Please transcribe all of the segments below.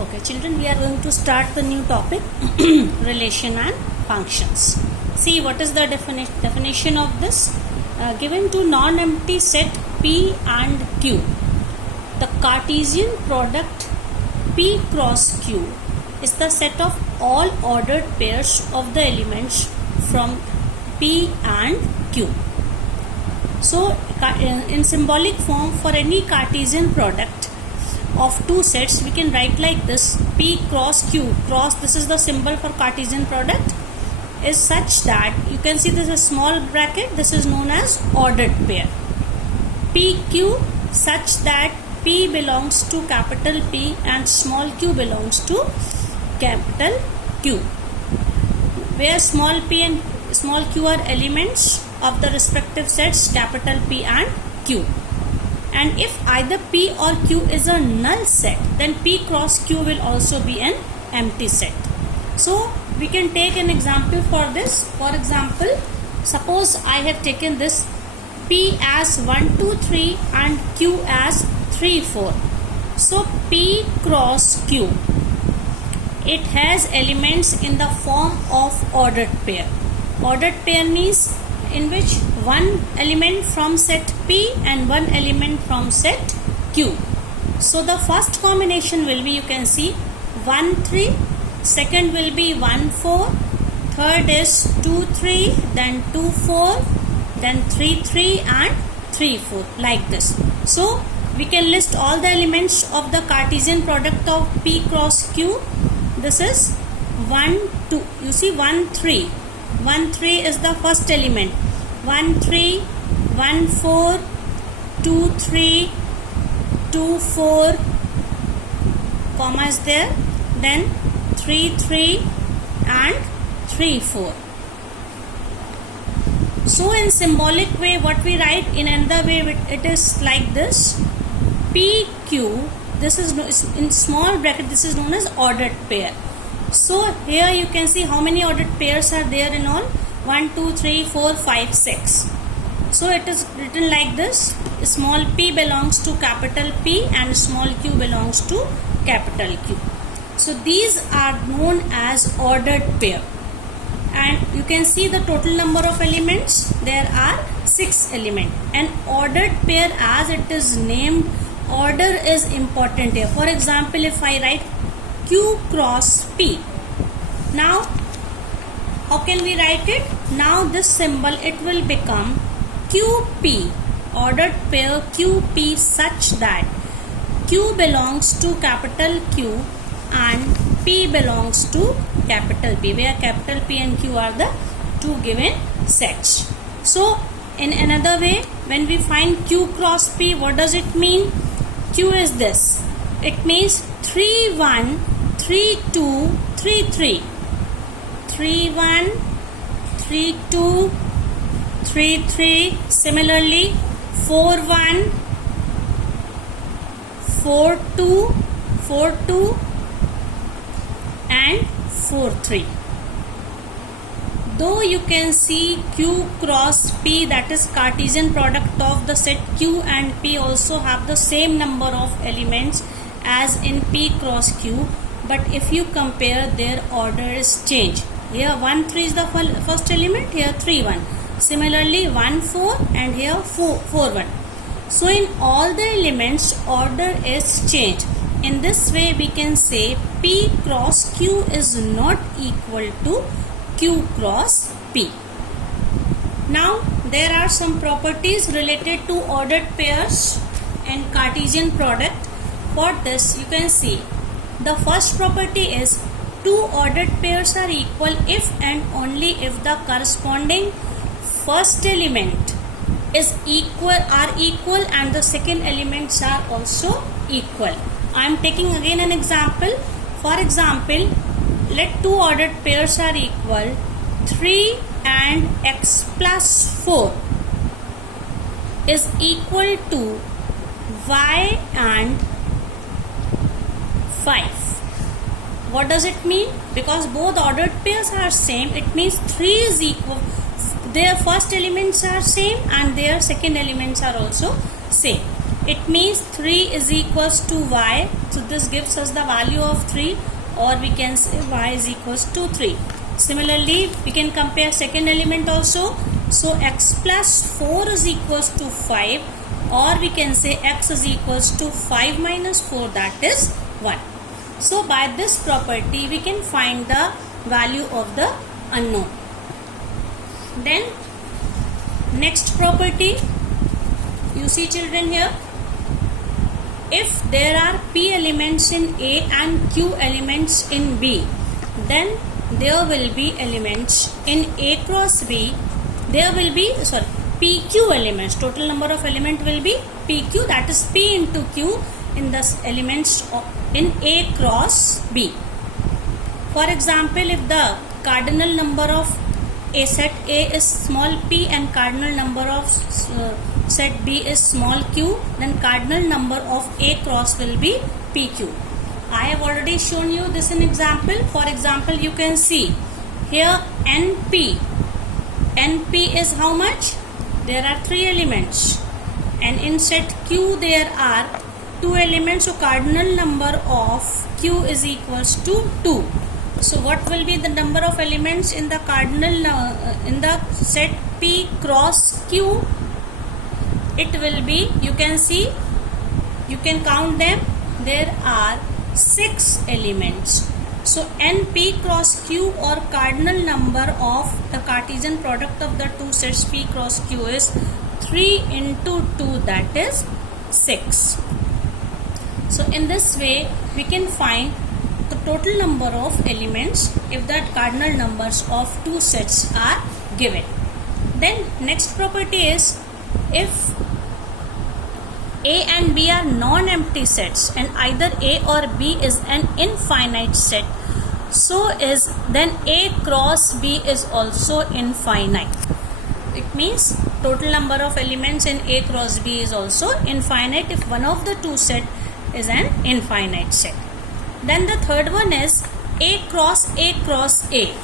Okay, children, we are going to start the new topic relation and functions. See, what is the definition of this? Given to non-empty set P and Q, the Cartesian product P cross Q is the set of all ordered pairs of the elements from P and Q. So, in symbolic form, for any Cartesian product of two sets, we can write like this: P cross Q. Cross, this is the symbol for Cartesian product, is such that you can see this is small bracket, this is known as ordered pair. PQ such that P belongs to capital P and small q belongs to capital Q, where small p and small q are elements of the respective sets capital P and Q. And if either P or Q is a null set, then P cross Q will also be an empty set. So we can take an example for this. For example, suppose I have taken this P as 1, 2, 3 and Q as 3, 4. So P cross Q, it has elements in the form of ordered pair. Ordered pair means in which one element from set P and one element from set Q. So the first combination will be, you can see, 1, 3, second will be 1, 4, third is 2, 3, then 2, 4, then 3, 3 and 3, 4, like this. So we can list all the elements of the Cartesian product of P cross Q. This is 1, 2, you see 1, 3. 1, 3 is the first element. 1, 3, 1, 4, 2, 3, 2, 4, comma is there, then 3, 3 and 3, 4. So in symbolic way, what we write in another way, it is like this: PQ, this is in small bracket, this is known as ordered pair. So here you can see how many ordered pairs are there in all: 1, 2, 3, 4, 5, 6. So it is written like this: small p belongs to capital P and small q belongs to capital Q. So these are known as ordered pair. And you can see the total number of elements. There are 6 elements. An ordered pair, as it is named, order is important here. For example, if I write Q cross P, now how can we write it? Now this symbol, it will become QP, ordered pair QP such that Q belongs to capital Q and P belongs to capital P, where capital P and Q are the two given sets. So in another way, when we find Q cross P, what does it mean? Q is this. It means 3, 1, 3, 2, 3, 3. 3, 1, 3, 2, 3, 3. Similarly, 4, 1, 4, 2, 4, 2 and 4, 3. Though you can see Q cross P, that is Cartesian product of the set Q and P, also have the same number of elements as in P cross Q, but if you compare, their order is changed. Here 1, 3 is the first element, here 3, 1. Similarly 1, 4 and here 4, 1. So in all the elements, order is changed. In this way, we can say P cross Q is not equal to Q cross P. Now there are some properties related to ordered pairs and Cartesian product. For this, you can see the first property is two ordered pairs are equal if and only if the corresponding first element is equal and the second elements are also equal. I am taking again an example. For example, let two ordered pairs are equal. 3 and x plus 4 is equal to y and 5. What does it mean? Because both ordered pairs are same, it means 3 is equal. Their first elements are same and their second elements are also same. it means 3 is equals to y. So this gives us the value of 3, or we can say y is equals to 3. Similarly, we can compare second element also. So x plus 4 is equals to 5, or we can say x is equals to 5 minus 4, that is 1. So by this property we can find the value of the unknown. Then next property, you see children here, if there are p elements in A and q elements in B, then there will be elements in A cross B. There will be PQ elements. Total number of element will be PQ, that is P into Q in the elements in A cross B. For example, if the cardinal number of a set A is small p and cardinal number of set B is small q, then cardinal number of A cross will be PQ. I have already shown you this in example. For example, you can see here NP. NP is how much? There are 3 elements, and in set Q there are 2 elements, so cardinal number of Q is equals to 2. So what will be the number of elements in the cardinal in the set P cross Q? It will be, you can see, you can count them, there are 6 elements. So NP cross Q, or cardinal number of the Cartesian product of the two sets P cross Q, is 3 into 2, that is 6. So in this way we can find the total number of elements if that cardinal numbers of two sets are given. Then next property is, if A and B are non-empty sets and either A or B is an infinite set, so is then A cross B is also infinite. It means total number of elements in A cross B is also infinite if one of the two set is an infinite set. Then the third one is A cross A cross A.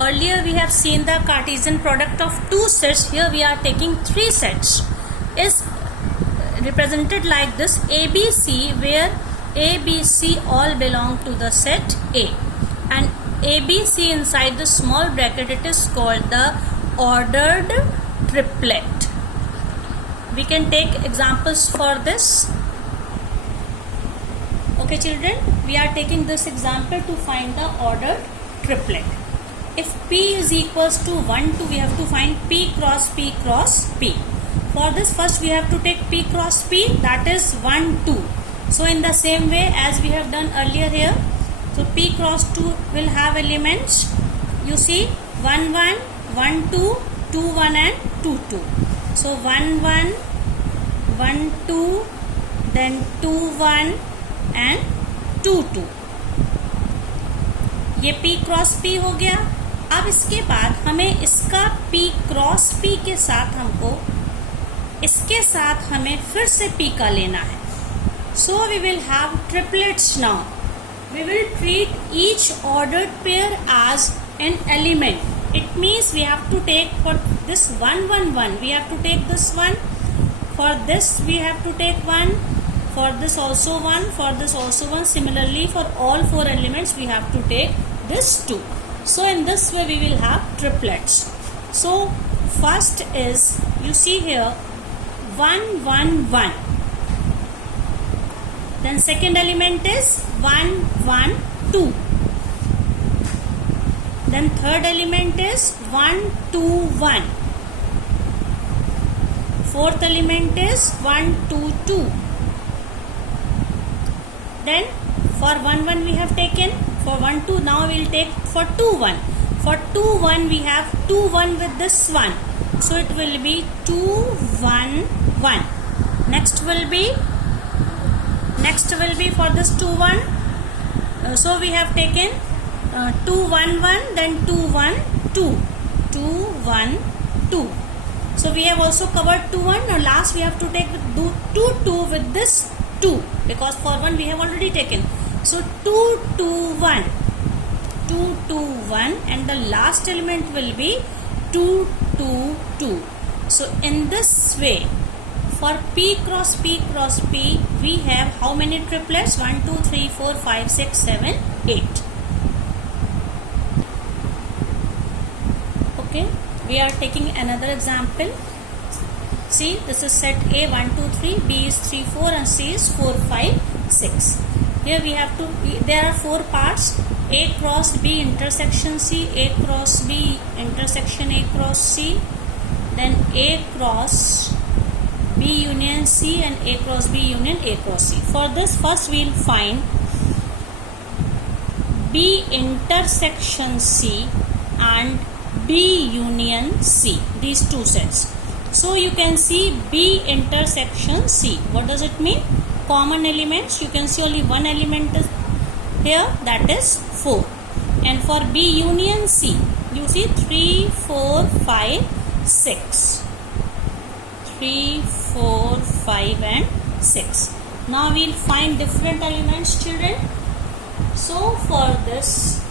Earlier we have seen the Cartesian product of two sets. Here we are taking 3 sets. Is represented like this: ABC, where ABC all belong to the set A, and ABC inside the small bracket, it is called the ordered triplet. We can take examples for this. Okay children, we are taking this example to find the ordered triplet. If P is equals to 1, 2, we have to find P cross P cross P. For this, first we have to take P cross P, that is 1, 2. So in the same way as we have done earlier here, so P cross 2 will have elements. You see 1, 1, 1, 2, 2, 1 and 2, 2. So 1, 1, 1, 2, then 2, 1 and 2, 2. ये P cross P हो गया. अब इसके बाद हमें इसका P cross P के साथ इसके साथ हमें फिर से P का लेना है. So we will have triplets now. We will treat each ordered pair as an element. It means we have to take for this 1, 1, 1. We have to take this one. For this we have to take 1. For this also 1. For this also 1. Similarly, for all 4 elements we have to take this 2. So in this way we will have triplets. So first is, you see here, 1, 1, 1. Then second element is 1, 1, 2. Then third element is 1, 2, 1. Fourth element is 1, 2, 2. Then for 1, 1 we have taken. For 1, 2, now we will take for 2, 1. For 2, 1 we have 2, 1 with this 1. So it will be 2, 1, 1. Next will be for this 2, 1. So we have taken 2, 1, 1, then 2, 1, 2. 2, 1, 2. So we have also covered 2, 1. Now last we have to take 2, 2 with this 2, because for 1 we have already taken. So 2, 2, 1. 2, 2, 1, and the last element will be 2, 2, 2. So in this way, For P cross P cross P, we have how many triplets? 1, 2, 3, 4, 5, 6, 7, 8. Okay, we are taking another example. See, this is set A 1, 2, 3, B is 3, 4 and C is 4, 5, 6. Here we have to, there are 4 parts. A cross B intersection C, A cross B intersection A cross C, then A cross B union C and A cross B union A cross C. For this, first we will find B intersection C and B union C, these two sets. So you can see B intersection C. What does it mean? Common elements. You can see only one element is here, that is 4. And for B union C, you see 3, 4, 5, 6. 3, 4, 5 and 6. Now we will find different elements, children. So for this,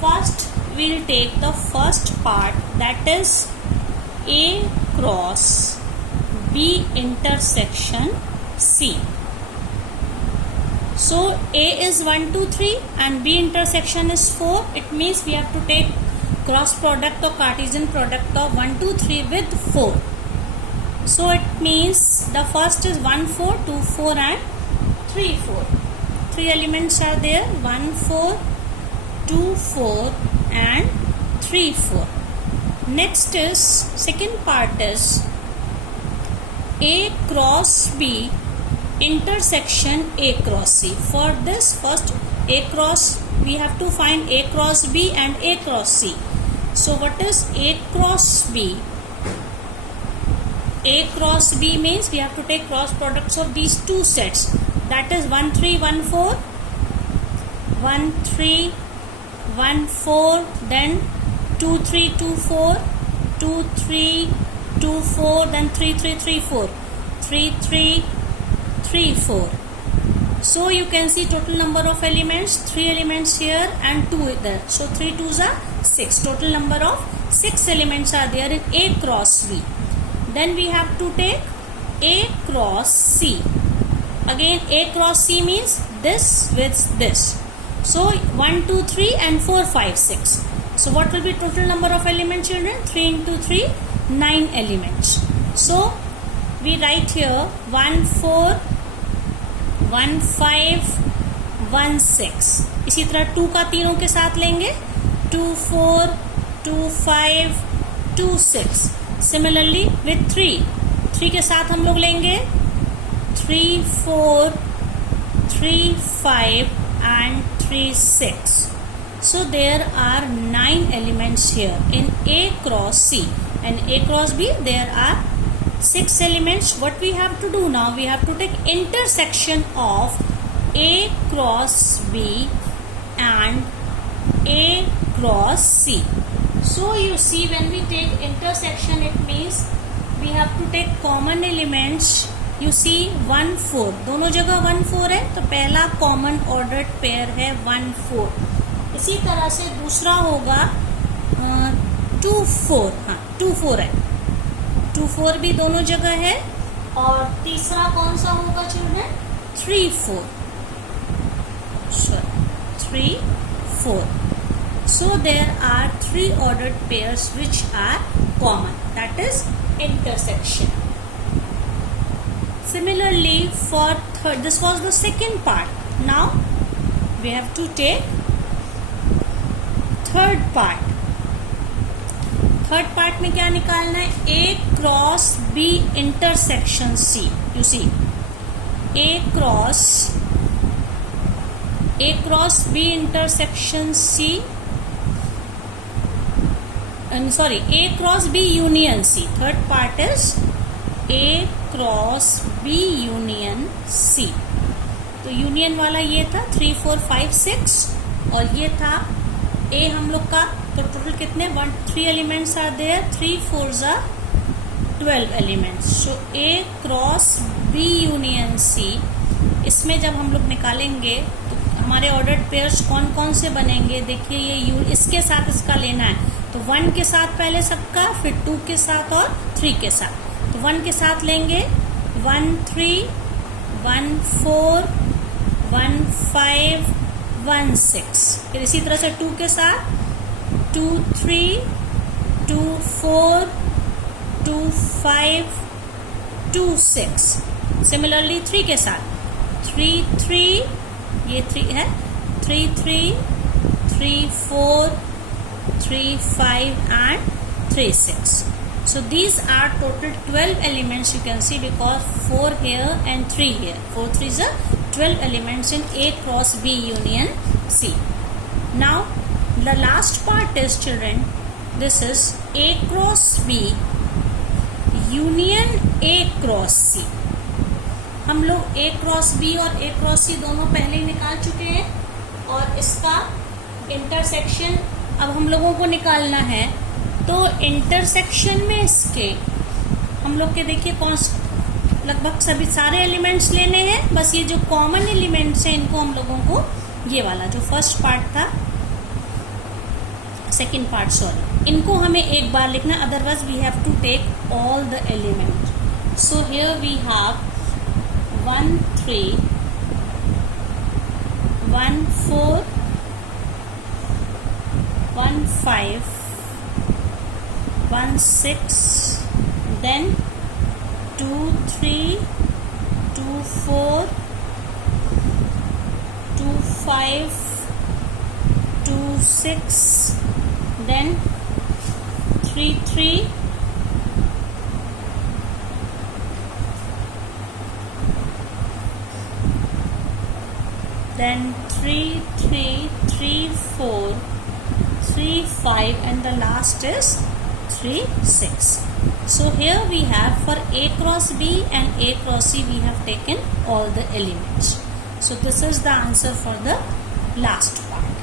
first we will take the first part, that is A cross B intersection C. So A is 1, 2, 3 and B intersection is 4. It means we have to take cross product or Cartesian product of 1, 2, 3 with 4. So it means the first is 1, 4, 2, 4 and 3, 4. 3 elements are there, 1, 4, 2, 4 and 3, 4. Next is, second part is A cross B intersection A cross C. For this, first A cross, we have to find A cross B and A cross C. So what is A cross B? A cross B means we have to take cross products of these two sets. That is 1, 3, 1, 4, 1, 3, 1, 4, then 2, 3, 2, 4, 2, 3, 2, 4, then 3, 3, 3, 4, 3, 3, 3, 4. So you can see total number of elements, 3 elements here and 2 there. So 3 2s are 6. Total number of 6 elements are there in A cross B. Then we have to take A cross C. Again A cross C means this with this. So 1, 2, 3 and 4, 5, 6. So what will be total number of elements, children? 3 into 3, 9 elements. So we write here 1, 4, 1, 5, 1, 6. इसी तरह 2 का तीनों के साथ लेंगे 2, 4, 2, 5, 2, 6. Similarly with 3 के साथ हम लोग लेंगे 3, 4, 3, 5 and 3, 6. So there are 9 elements here in A cross C, and A cross B there are 6 elements. What we have to do now? We have to take intersection of A cross B and A cross C. So you see, when we take intersection, it means we have to take common elements. You see 1, 4, दोनों जगह 1, 4 है, तो पहला common ordered pair है 1, 4. इसी तरह से दूसरा होगा 2, 4. हाँ 2, 4 है, 2, 4 भी दोनों जगह है. और तीसरा कौन सा होगा children? 3, 4. 3, 4. So there are 3 ordered pairs which are common, that is intersection. Similarly for third, this was the second part. Now we have to take third part. Third part में क्या निकालना है? A cross B intersection C. You see, A cross B intersection C. A cross B union C. Third part is A cross B union C. तो union वाला ये था 3, 4, 5, 6 और ये था A हम लोग का. तो टोटल कितने? 3 elements are there. 3 4s are 12 elements. So A cross B union C, इसमें जब हम लोग निकालेंगे तो हमारे ऑर्डर्ड पेयर्स कौन कौन से बनेंगे? देखिए ये इसके साथ इसका लेना है, तो 1 के साथ पहले सबका, फिर 2 के साथ और 3 के साथ. तो 1 के साथ लेंगे 1 3 1 4 1 5 1 6। फिर इसी तरह से 2 के साथ 2 3 2 4 2 5 2 6। सिमिलरली 3 के साथ 3 3 ये 3 है 3 3 3 4 3 5 and 3 6. So these are total 12 elements you can see, because 4 here and 3 here. 4 3s are 12 elements in A cross B union C. Now the last part is, children, this is A cross B union A cross C. हम लोग A cross B और A cross C दोनों पहले ही निकाल चुके हैं, और इसका इंटरसेक्शन अब हम लोगों को निकालना है। तो इंटरसेक्शन में इसके हम लोग के देखिए लगभग सभी सारे एलिमेंट्स लेने हैं, बस ये जो कॉमन एलिमेंट्स हैं इनको हम लोगों को, ये वाला जो फर्स्ट पार्ट था, सेकेंड पार्ट सॉरी, इनको हमें एक बार लिखना, otherwise we have to take all the element. So here we have 1 3 1 4 1 5 1 6, then 2 3 2 4 2 5 2 6, then 3 3 then 3 3 3 4 3 5, and the last is 3 6. So here we have, for A cross B and A cross C, we have taken all the elements. So this is the answer for the last part.